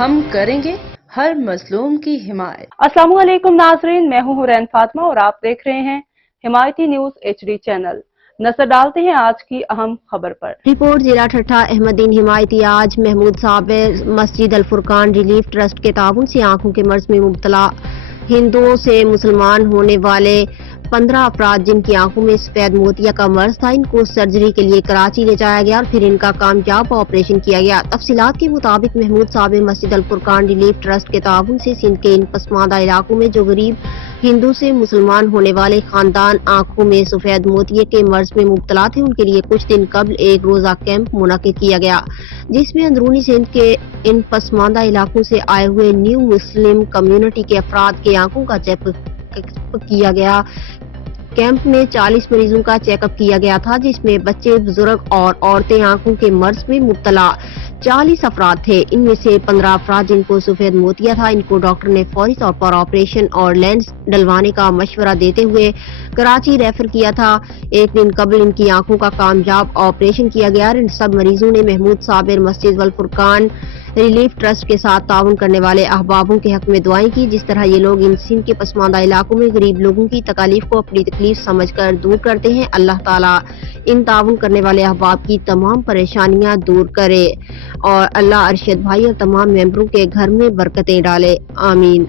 ہم کریں گے ہر مظلوم کی حمایت۔ السلام علیکم ناظرین، میں ہوں حورین فاطمہ اور آپ دیکھ رہے ہیں حمایتی نیوز HD چینل۔ نظر ڈالتے ہیں آج کی اہم خبر پر۔ رپورٹ ضلع ٹھٹھہ احمدین حمایتی آج محمود صابر مسجد الفرقان ریلیف ٹرسٹ کے تعاون سے آنکھوں کے مرض میں مبتلا ہندوؤں سے مسلمان ہونے والے 15 افراد جن کی آنکھوں میں سفید موتیا کا مرض تھا، ان کو سرجری کے لیے کراچی لے جایا گیا اور پھر ان کا کامیاب آپریشن کیا گیا۔ تفصیلات کے مطابق محمود صابر مسجد الفرقان ریلیف ٹرسٹ کے تعاون سے سندھ کے ان پسماندہ علاقوں میں جو غریب ہندو سے مسلمان ہونے والے خاندان آنکھوں میں سفید موتیے کے مرض میں مبتلا تھے، ان کے لیے کچھ دن قبل ایک روزہ کیمپ منعقد کیا گیا، جس میں اندرونی سندھ کے ان پسماندہ علاقوں سے آئے ہوئے نیو مسلم کمیونٹی کے افراد کے آنکھوں کا چیک اپ کیا گیا۔ کیمپ میں 40 مریضوں کا چیک اپ کیا گیا تھا، جس میں بچے، بزرگ اور عورتیں آنکھوں کے مرض میں مبتلا 40 افراد تھے۔ ان میں سے 15 افراد جن کو سفید موتیا تھا، ان کو ڈاکٹر نے فوری طور پر آپریشن اور لینس ڈلوانے کا مشورہ دیتے ہوئے کراچی ریفر کیا تھا۔ ایک دن قبل ان کی آنکھوں کا کامیاب آپریشن کیا گیا اور ان سب مریضوں نے محمود صابر مسجد الفرقان ریلیف ٹرسٹ کے ساتھ تعاون کرنے والے احبابوں کے حق میں دعائیں کی۔ جس طرح یہ لوگ ان سندھ کے پسماندہ علاقوں میں غریب لوگوں کی تکالیف کو اپنی تکلیف سمجھ کر دور کرتے ہیں، اللہ تعالیٰ ان تعاون کرنے والے احباب کی تمام پریشانیاں دور کرے اور اللہ ارشد بھائی اور تمام ممبروں کے گھر میں برکتیں ڈالے، آمین۔